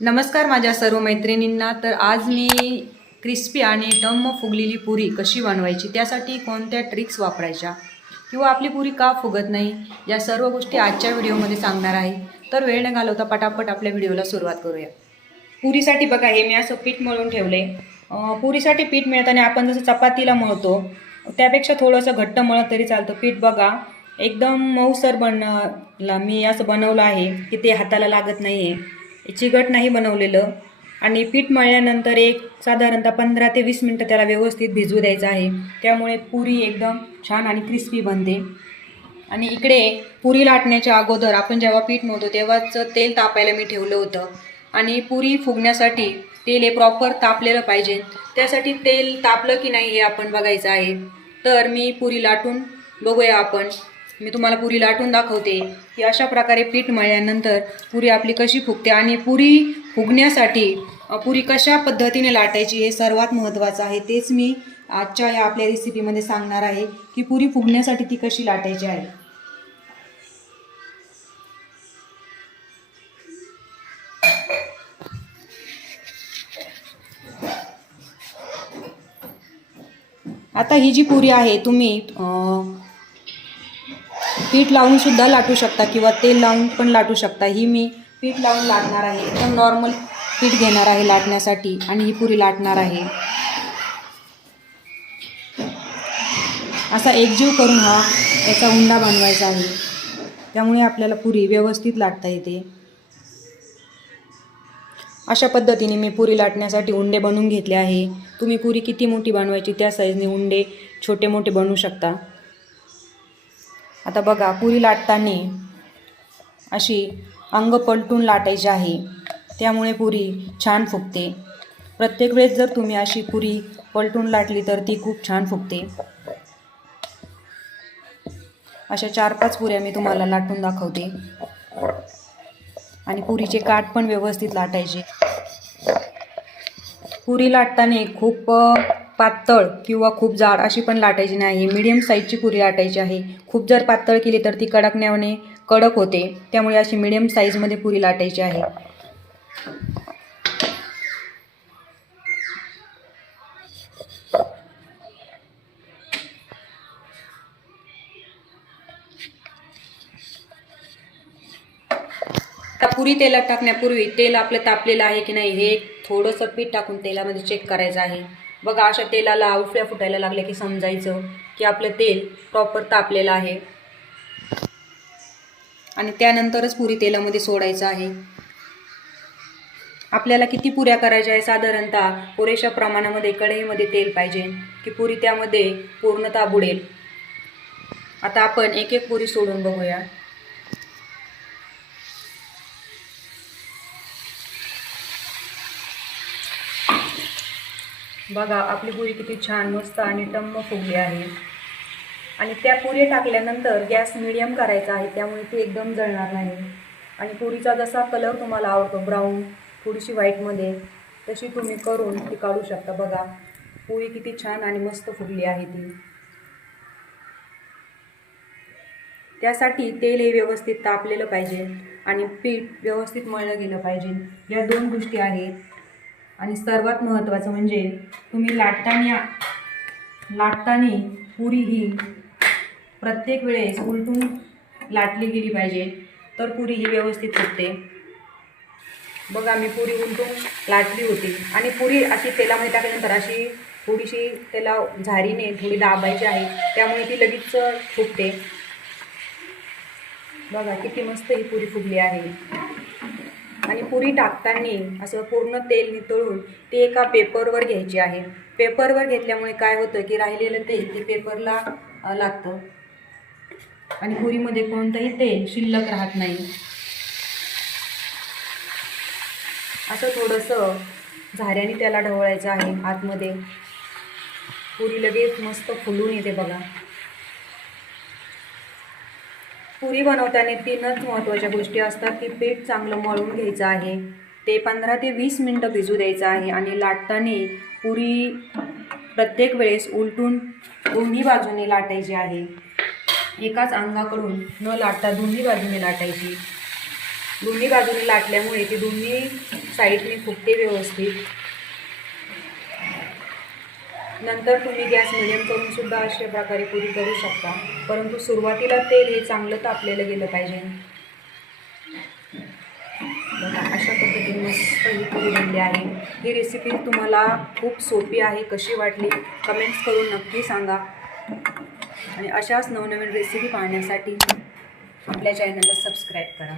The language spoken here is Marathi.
नमस्कार माझ्या सर्व मैत्रिणींना. तर आज मी क्रिस्पी आणि टम्म फुगलेली पुरी कशी बनवायची, त्यासाठी कोणत्या ट्रिक्स वापरायच्या किंवा आपली पुरी का फुगत नाही, या सर्व गोष्टी आजच्या व्हिडिओमध्ये सांगणार आहे. तर वेळ न घालवता पटापट आपल्या व्हिडिओला सुरुवात करूया. पुरीसाठी बघा, हे मी असं पीठ मळून ठेवले. पुरीसाठी पीठ मिळताना आपण जसं चपातीला मळतो त्यापेक्षा थोडंसं घट्ट मळत तरी चालतं. पीठ बघा एकदम मऊसर मी असं बनवलं आहे की ते हाताला लागत नाही आहे, चिकट नाही बनवलेलं. आणि पीठ मळल्यानंतर एक साधारणतः 15 ते 20 मिनटं त्याला व्यवस्थित भिजवू द्यायचं आहे. त्यामुळे पुरी एकदम छान आणि क्रिस्पी बनते. आणि इकडे पुरी लाटण्याच्या अगोदर आपण जेव्हा पीठ मळतो तेव्हाच तेल तापायला मी ठेवलं होतं. आणि पुरी फुगण्यासाठी तेल हे प्रॉपर तापलेलं पाहिजे. त्यासाठी तेल तापलं की नाही हे आपण बघायचं आहे. तर मी पुरी लाटून बघूया आपण. मी तुम्हाला पुरी लाटून दाखवते की अशा प्रकारे पीठ मळल्यानंतर पुरी आपली कशी फुगते. आणि पुरी फुगण्यासाठी पुरी कशा पद्धतीने लाटायची हे सर्वात महत्त्वाचं आहे. तेच मी आजच्या या आपल्या रेसिपीमध्ये सांगणार आहे की पुरी फुगण्यासाठी ती कशी लाटायची आहे. आता ही जी पुरी आहे तुम्ही पीठ लावून सुद्धा लाटू शकता किंवा तेल लावून पण लाटू शकता. ही मी पीठ लावून लाटणार आहे. एकदम नॉर्मल पीठ घेणार आहे लाटण्यासाठी आणि ही पुरी लाटणार आहे. असा एकजीव करून याचा उंडा बनवायचा आहे. त्यामुळे आपल्याला पुरी व्यवस्थित लाटता येते. अशा पद्धतीने मी पुरी लाटण्यासाठी उंडे बनवून घेतले आहे. तुम्ही पुरी किती मोठी बनवायची त्या साईजने उंडे छोटे मोठे बनवू शकता. आता बघा, पुरी लाटताना अशी अंग पलटून लाटायची आहे. त्यामुळे पुरी छान फुगते. प्रत्येक वेळेस जर तुम्ही अशी पुरी पलटून लाटली तर ती खूप छान फुगते. अशा 4-5 पुऱ्या मी तुम्हाला लाटून दाखवते. आणि पुरीचे काठ पण व्यवस्थित लाटायचे. पुरी लाटताना खूप पातळ किंवा खूप जाड अशी पण लाटायची नाही. मीडियम साईजची पुरी लाटायची आहे. खूप जर पातळ केली तर ती कडकण्याने कडक होते. त्यामुळे अशी मीडियम साईजमध्ये पुरी लाटायची आहे. आता पुरी तेलात टाकण्यापूर्वी तेल आपलं तापलेलं आहे की नाही हे थोडंसं पीठ टाकून तेलामध्ये चेक करायचं आहे. बघा, अशा तेलाला उफळ्या फुटायला लागल्या की समजायचं की आपलं तेल प्रॉपर तापलेलं आहे. आणि त्यानंतरच पुरी तेलामध्ये सोडायचं आहे. आपल्याला किती पुऱ्या करायच्या आहे, साधारणतः पुरेशा प्रमाणामध्ये कढईमध्ये तेल पाहिजे की पुरी त्यामध्ये पूर्णतः बुडेल. आता आपण एक एक पुरी सोडून बघूया. बघा, आपली पुरी किती छान मस्त आणि टम्म फुगली आहे. आणि त्या पुरी टाकल्यानंतर गॅस मिडियम करायचा आहे. त्यामुळे ती एकदम जळणार नाही. आणि पुरीचा जसा कलर तुम्हाला आवडतो, ब्राऊन थोडीशी व्हाईटमध्ये, तशी तुम्ही करून ती काढू शकता. बघा, पुरी किती छान आणि मस्त फुगली आहे ती. त्यासाठी तेल हे व्यवस्थित तापलेलं पाहिजे आणि पीठ व्यवस्थित मळलं गेलं पाहिजे. या 2 गोष्टी आहेत. आणि सर्वात महत्त्वाचं म्हणजे तुम्ही लाटताना पुरी ही प्रत्येक वेळेस उलटून लाटली गेली पाहिजे, तर पुरी ही व्यवस्थित फुगते. बघा, मी पुरी उलटून लाटली होती. आणि पुरी अशी तेलामध्ये टाकल्यानंतर अशी थोडीशी त्याला झारीने थोडी दाबायची आहे. त्यामुळे ती लगेच फुगते. बघा, किती मस्त ही पुरी फुगली आहे. आणि पुरी टाकताना असं पूर्ण तेल नितळून ती एका पेपरवर घ्यायची आहे. पेपरवर घेतल्यामुळे काय होतं की राहिलेलं तेल ते पेपरला लागतं आणि पुरीमध्ये कोणतंही तेल शिल्लक राहत नाही. असं थोडंसं झाऱ्याने त्याला ढवळायचं आहे आतमध्ये. पुरी लगेच मस्त फुलून येते. बघा, पुरी बनवताना 3च महत्त्वाच्या गोष्टी असतात की पीठ चांगलं मळून घ्यायचं आहे, ते 15 ते 20 मिनटं भिजू द्यायचं आहे. आणि लाटताना पुरी प्रत्येक वेळेस उलटून दोन्ही बाजूने लाटायची आहे. एकाच अंगाकडून न लाटता दोन्ही बाजूने लाटायची. दोन्ही बाजूने लाटल्यामुळे ती दोन्ही साईडने फुगते व्यवस्थित. नंतर तुम्ही गॅस मिडियम करून सुद्धा अशा प्रकारे पुरी करू शकता, परंतु सुरुवातीला तेल हे चांगलं तापलेलं गेलं पाहिजे. बघा अशा पद्धतीने मस्त ही पुरी बनली आहे. ही रेसिपी तुम्हाला खूप सोपी आहे. कशी वाटली कमेंट्स करून नक्की सांगा. आणि अशाच नवनवीन रेसिपी पाहण्यासाठी आपल्या चॅनलला सबस्क्राईब करा.